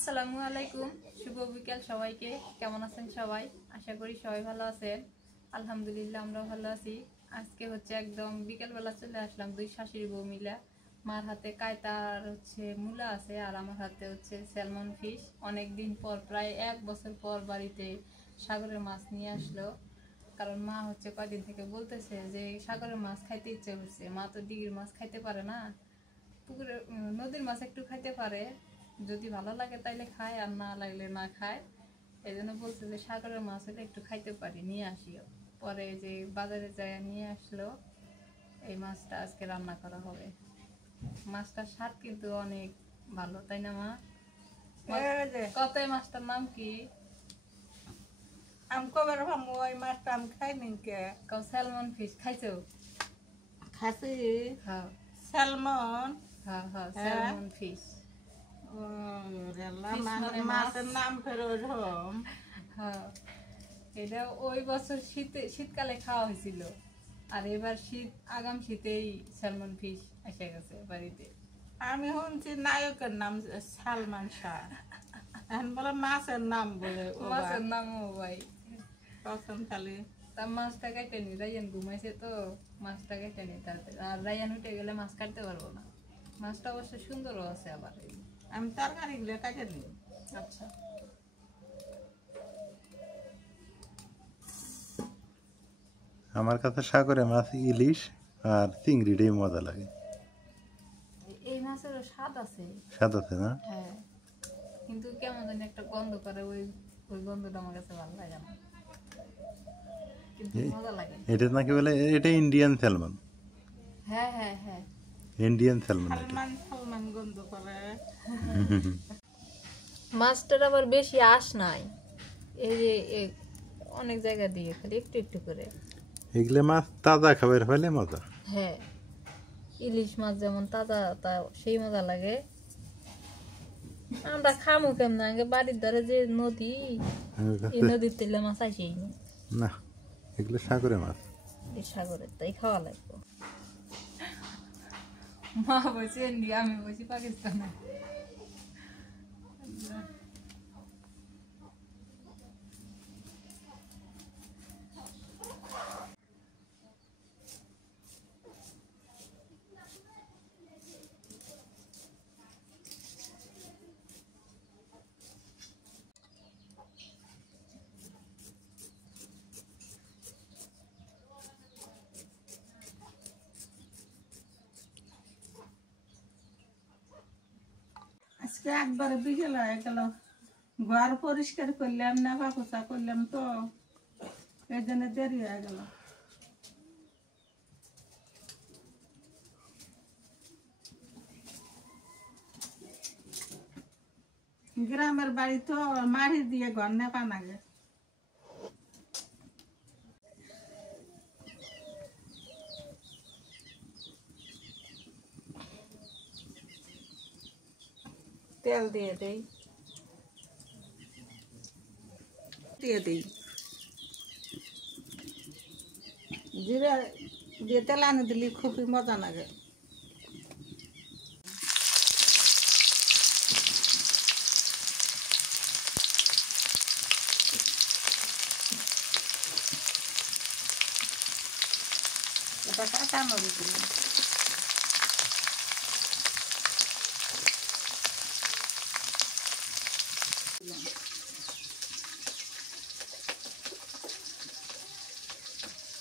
আসসালামু আলাইকুম, শুভ বিকেল সবাইকে। কেমন আছেন সবাই? আশা করি সবাই ভালো আছেন। আলহামদুলিল্লাহ আমরা ভালো আছি। আজকে হচ্ছে একদম বিকেলবেলা চলে আসলাম দুই শাশুড়ি বউ মিলা। মার হাতে কায়তা আর হচ্ছে মূলা আছে, আর আমার হাতে হচ্ছে স্যালমন ফিশ। অনেকদিন পর, প্রায় 1 বছর পর বাড়িতে সাগরের মাছ নিয়ে আসলো। কারণ মা হচ্ছে কয়দিন থেকে বলতেছে যে সাগরের মাছ খাইতে ইচ্ছে করছে। মা তো ডিগির মাছ খাইতে পারে না, পুকুরের নদীর মাছ একটু খাইতে পারে, যদি ভালো লাগে তাইলে খায়, আর না লাগলে না খায়। এই জন্য বলছে যে সাগরের মাছ হলে একটু খাইতে পারি, নিয়ে আসিও। পরে যে বাজারে যায় নিয়ে আসলো, এই মাছটা আজকে রান্না করা হবে। মাছটার স্বাদ কিন্তু অনেক ভালো, তাই না মা? কত এই মাছটার নাম কি? কবার ভামু ওই মাছটা আমি খাই নিকে কাউ স্যালমন ফিশ খাইছো? খাসি হ্যাঁ স্যালমন হ্যাঁ হ্যাঁ, স্যালমন ফিশ। মাছের নাম ফের ওরকম। হ্যাঁ, এটা ওই বছর শীতকালে খাওয়া হয়েছিল, আর এবার আগাম শীতেই স্যালমন ফিশ এসে গেছে বাড়িতে। আমি শুনছি নায়কের নাম সালমান শাহ, এখন বলে মাছের নাম বলে। মাছের নামও ভাই কখন খালি তা মাছটা কেটে নি। রায়ান ঘুমাইছে তো, মাছটা কেটে নি তাড়াতাড়ি, আর রায়ান উঠে গেলে মাছ কাটতে পারবো না। মাছটা অবশ্য সুন্দরও আছে আবার। আমি তরকারি গুলো কাটে নিই। আচ্ছা, আমার কাছে সাগরে মাছ, ইলিশ আর চিংড়িটাই মজা লাগে। এই মাছেরও স্বাদ আছে। স্বাদ আছে না? হ্যাঁ, কিন্তু কেমন জানি একটা গন্ধ করে, ওই ওই গন্ধটা আমার কাছে ভালো লাগে না, কিন্তু মজা লাগে। এটা নাকি বলে এটা ইন্ডিয়ান স্যালমন। হ্যাঁ হ্যাঁ হ্যাঁ, ইন্ডিয়ান স্যালমন। সালমান গন্ধ করে। মাছটার আবার বেশি আঁশ নাই, এই যে অনেক জায়গা দিয়ে খালি একটু একটু করে। এগুলো মাছ তাজা খাবার হলে মজা। হ্যাঁ, ইলিশ মাছ যেমন তাজা, তা সেই মজা লাগে। আমরা খামু কেমন আগে, বাড়ির ধারে যে নদী, এই নদীর তেলে মাছ আসেই না, এগুলো সাগরে মাছ। সাগরের, তাই খাওয়া লাগবে। মা বসে ইন্ডিয়া, আমি বসি পাকিস্তানে। আজকে একবারে বিকেল হয়ে গেল, ঘর পরিষ্কার করলাম, নেবা পোছা করলাম, তো এই জন্য দেরি হয়ে গেল। গ্রামের বাড়ি তো মাটি দিয়ে ঘর নেপা লাগে। তেল দিয়ে দেই, জিরা দিয়ে তেল আনি দিলে খুবই মজা লাগে। এটা কাঁচা মরিচ দিলাম,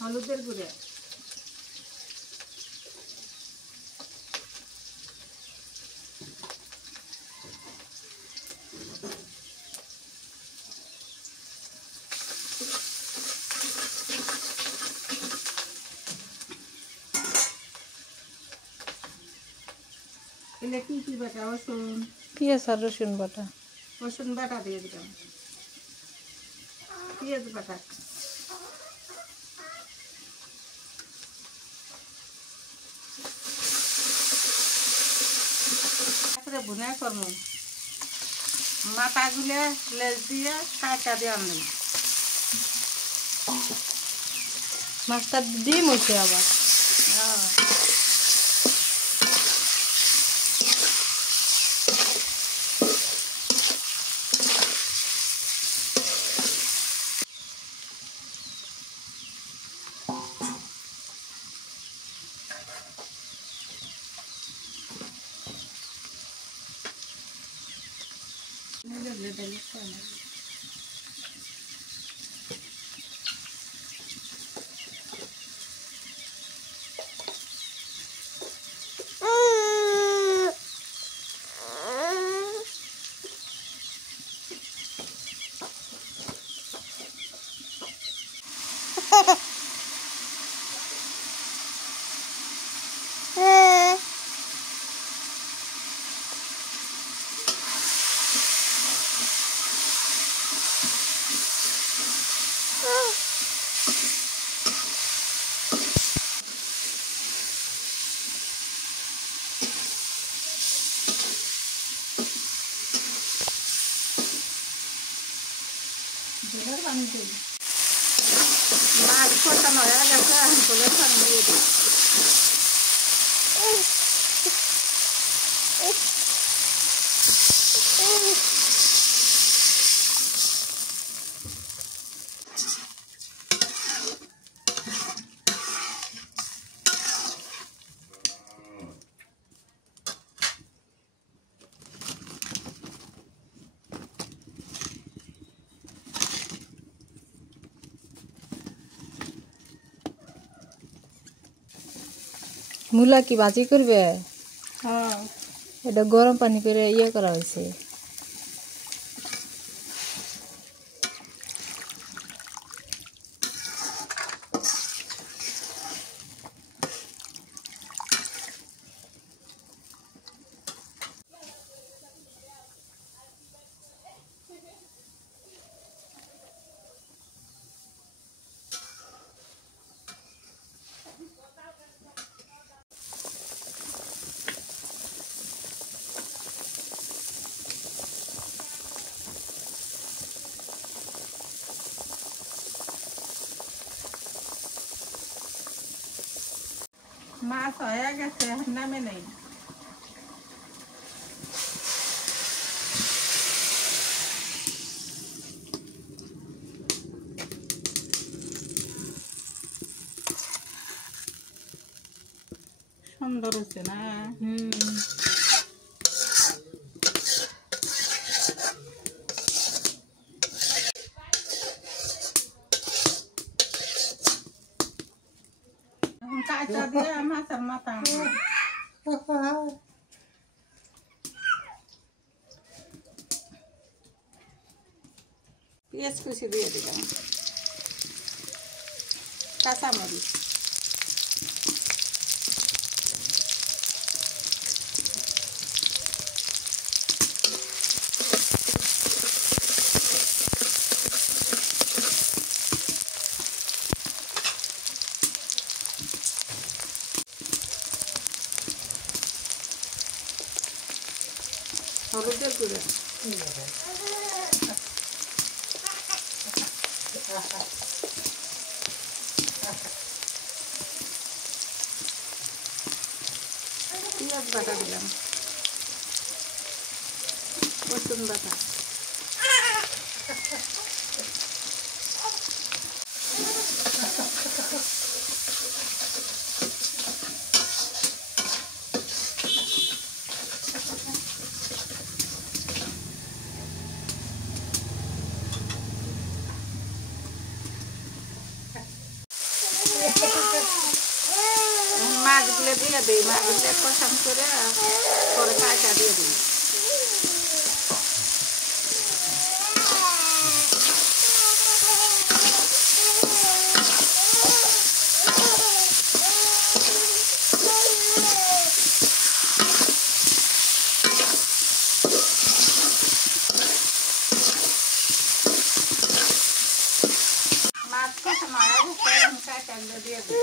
হলুদের গুঁড়ে, এলে কি কি বাটা, রসুন, পেঁয়াজ আর রসুন বাটা, রসুন বাটা দিয়ে দিলাম, পেঁয়াজ বাটা, ভুনা করবো। মাথাগুলো লেজ দিয়ে কাঁচা দিয়ে আনলাম। মাছটা ডিম হয়েছে আবার। ঝোলের পানি দিই মাছ কষানো হয়ে গেছে ঝোলের পানি দিয়ে দিই মূলা কি ভাজি করবে? হ্যাঁ এটা গরম পানি করে ইয়ে করা হয়েছে। মাছ হয়ে গেছে নামে নেই সুন্দর হচ্ছে না কাঁচা দিয়ে মাছের মাথা পেঁয়াজ কুচি দিয়ে দিলাম কাঁচামরিচ হলুদের গুঁড়ো পেঁয়াজ বাটা দিলাম রসুন বাটা মাছগুলো দিয়ে দিই মাছগুলো কষান করে পরে কাঁচা দিয়ে দিই মাছ কষানো হয়ে গেছে কাঁচাগুলো দিয়ে দিই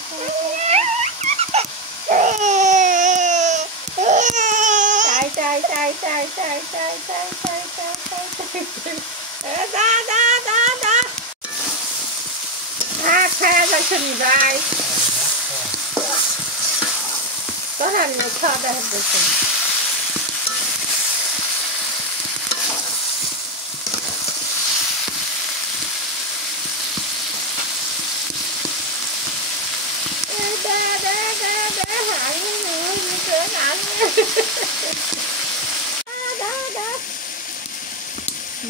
Cay. টাই টাই টাই টাই টাই টাই টাই টাই টাই টাই টাই। দা দা দা দা খায়া যাচ্ছে নি ভাই করার নেই খাওয়া দাওয়া করছে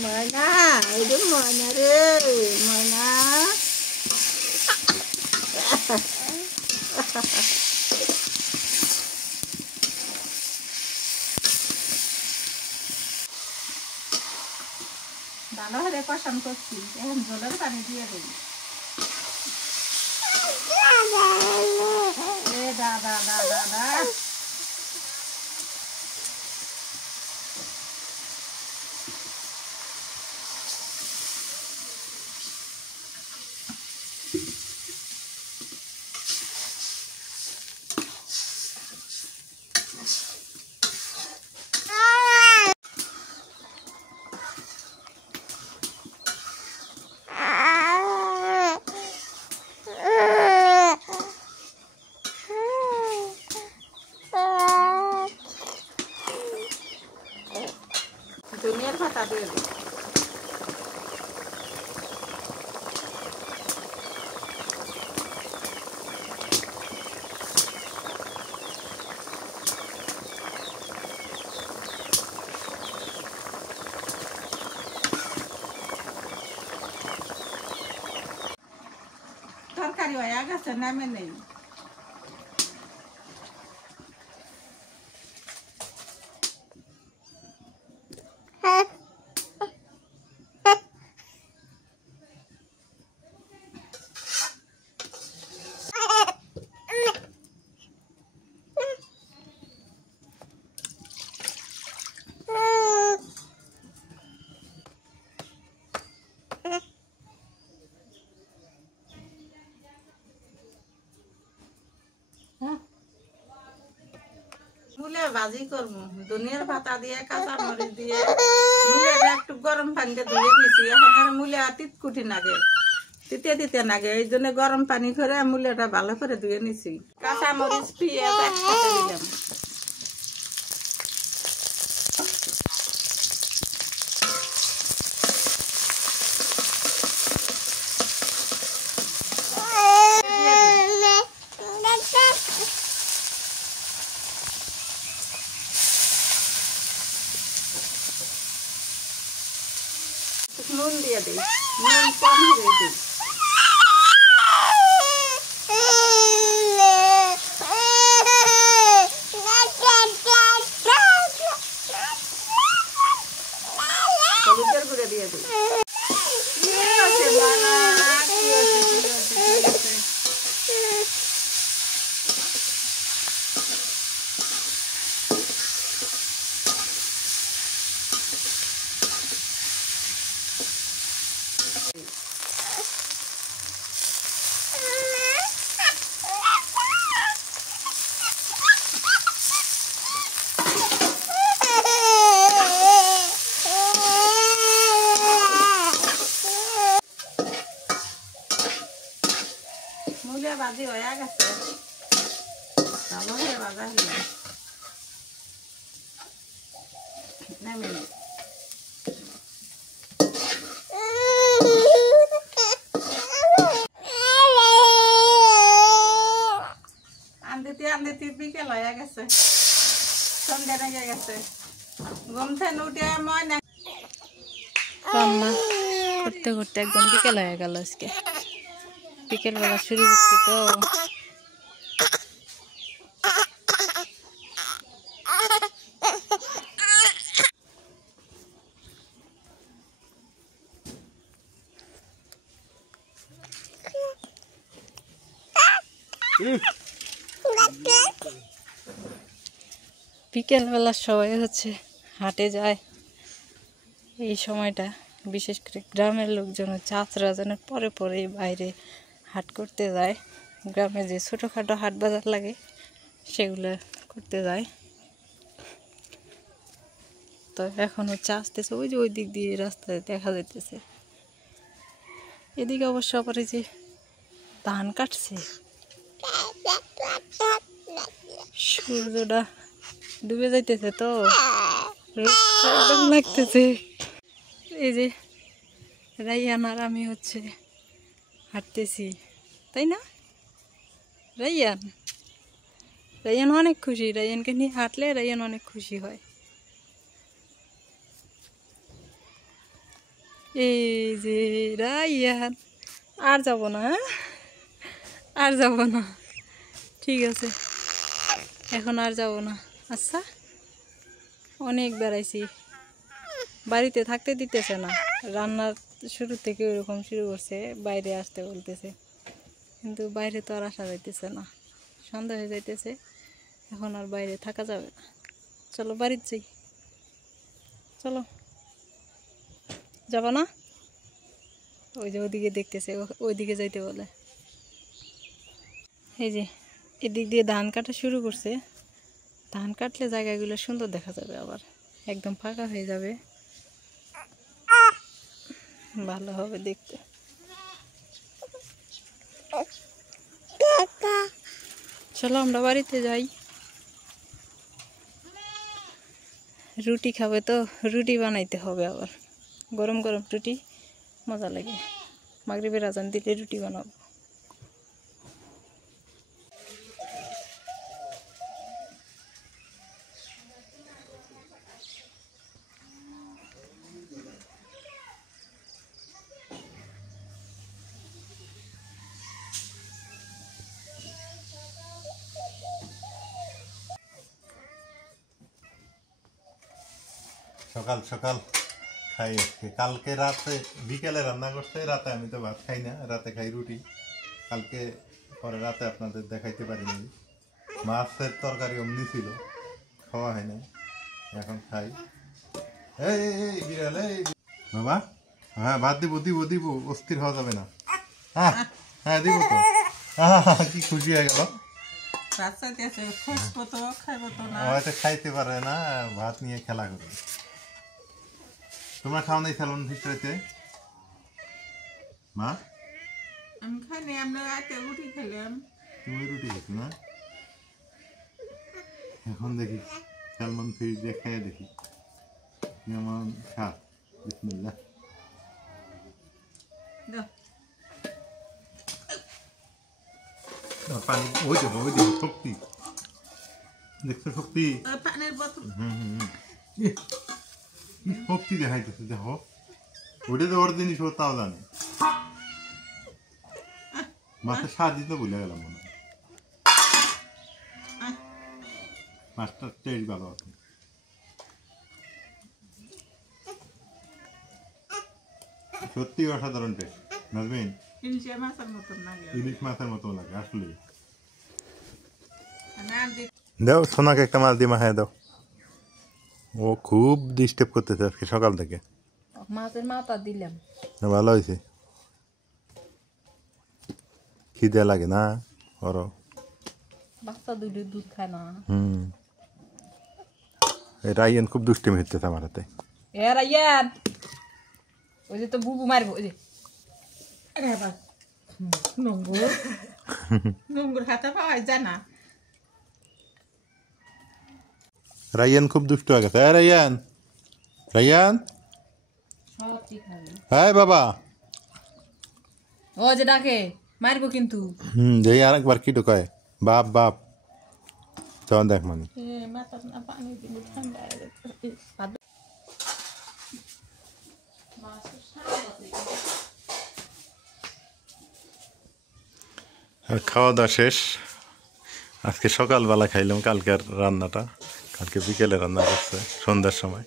ময়না ওই ময়না রে ময়না ভালো হলে পছন্দ করছি এখন জলের পানি দিয়ে দিই দাদা দাদা দাদা ধনিয়ার পাতা দিয়ে দিই তরকারি হয়ে গেছে নামে নেই মুলে ভাজি করবো ধনিয়ার পাতা দিয়ে কাঁচা মরিচ দিয়ে মুলেটা একটু গরম পানিতে ধুয়ে নিয়েছি এখন আর মুলে তিতকুটি নাগে তিতে তিতে নাগে এই জন্য গরম পানি করে মুলেটা ভালো করে ধুয়ে নিছি কাঁচা মরিচ পেঁয়াজ একসাথে দিলাম নুন দিয়ে দিই নুন কম দিয়ে দিই হলুদের গুঁড়ো দিয়ে দিই মুলে ভাজি হয়ে গেছে ভালো করে ভাজা হলো নামিয়ে নিই আনতে বিকেল হয়ে গেছে সন্ধ্যা লেগে গেছে ঘুম থেকে উঠে ময়না রান্না করতে করতে একদম বিকেল হয়ে গেল আজকে বিকেলবেলা শুরু করছি তো বিকেলবেলা সবাই হচ্ছে হাটে যায় এই সময়টা বিশেষ করে গ্রামের লোকজন চাষরাজনের পরে পরেই বাইরে হাট করতে যায় গ্রামে যে ছোটোখাটো হাট বাজার লাগে সেগুলো করতে যায়। তো এখন হচ্ছে আসতেছে, ওই যে ওই দিক দিয়ে রাস্তায় দেখা যাইতেছে। এদিকে অবশ্য আবার এই যে ধান কাটছে, সূর্যটা ডুবে যাইতেছে তো রোদটা একদম লাগতেছে। এই যে রাইয়ান আর আমি হচ্ছে হাঁটতেছি, তাই না রাইয়ান? রাইয়ান অনেক খুশি, রাইয়ানকে নিয়ে হাঁটলে রাইয়ান অনেক খুশি হয়। এই যে রাইয়ান, আর যাব না, আর যাব না, ঠিক আছে এখন আর যাব না। আচ্ছা অনেক বেড়াইছি, বাড়িতে থাকতে দিতেছে না, রান্নার শুরু থেকে ওরকম শুরু করছে, বাইরে আসতে বলতেছে, কিন্তু বাইরে তো আর আসা যাইতেছে না, সন্ধ্যা হয়ে যাইতেছে, এখন আর বাইরে থাকা যাবে না। চলো বাড়িতে যাই, চলো। যাবা না? ওই যে ওদিকে দেখতেছে, ওইদিকে যাইতে বলে। এই যে এদিক দিয়ে ধান কাটা শুরু করছে, ধান কাটলে জায়গাগুলো সুন্দর দেখা যাবে, আবার একদম ফাঁকা হয়ে যাবে, ভালো হবে দেখতে। চলো আমরা বাড়িতে যাই। রুটি খাবে তো রুটি বানাইতে হবে, আবার গরম গরম রুটি মজা লাগে। মাগরিবের আজান দিলে রুটি বানাবো। সকাল সকাল খাই আজকে। কালকে রাতে বিকেলে রান্না করতে, রাতে আমি তো ভাত খাই না, রাতে খাই রুটি। কালকে পরে রাতে আপনাদের দেখাইতে পারিনি, মাছের তরকারি অমনি ছিল, খাওয়া হয় নাই, এখন খাই। এই এই বিড়াল, এই বাবা, হ্যাঁ ভাত দিব দিব দিব, অস্থির হওয়া যাবে না। হ্যাঁ হ্যাঁ দিব তো। কি খুশি হয়ে গেল, হয়তো খাইতে পারে না, ভাত নিয়ে খেলা করে। তোমরা খাও নাই খেলুন ভিতরেতে মা? আমি খাইনি, আমরা রাতে রুটি খেলাম। তুমি রুটি খেতে না? এখন দেখি সালমান ফিরিজ দিয়ে খেয়ে দেখি কেমন স্বাদ। বিসমিল্লাহ। পানি ওই দেখো, ওই দেখো শক্তি, দেখছো শক্তি? পানির বোতল শক্তি দেখাইতেছে, দেখো ওটা তো ওর জিনিস, ও তাও জানে। মাছের স্বাদ দিতে ভুলে গেলাম মনে হয়, মাছটার টেস্ট ভালো আছে। সত্যি অসাধারণ টেস্ট নাজমিন, ইলিশ মাছের মতন লাগে, ইলিশ মাছের মতো লাগে আসলে। দাও সোনাকে একটা মাছ দিয়ে মাখায় দাও, ও খুব ডিস্টার্ব করতেছে আজকে সকাল থেকে। মাছের মাথা দিলাম, ভালো হয়েছে, খিদে লাগে না ওরও, বাচ্চা দুধের দুধ খায় না। রাইয়ান খুব দুষ্টিমি হচ্ছে আমার হাতে। এ রাইয়ান, ওই যে তো বুবু মারবো, ওই যে নোংর নোংর হাতে পাওয়া যায় না। রাইয়ান খুব দুষ্ট হয়ে গেছে। রাইয়ান, রাইয়ান, হ্যাঁ বাবা, ও যে ডাকে মারবো কিন্তু। যেই আরেকবার কি ঢোকায়, বাপ বাপ, তখন দেখ মানে মাথার না পানি দিলে ঠান্ডা হয়ে যাবে। আর খাওয়া দাওয়া শেষ। আজকে সকালবেলা খাইলাম কালকের রান্নাটা, কালকে বিকেলে রান্না করছে সন্ধ্যার সময়।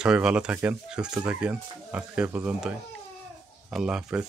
সবাই ভালো থাকেন, সুস্থ থাকেন, আজকে পর্যন্তই, আল্লাহ হাফেজ।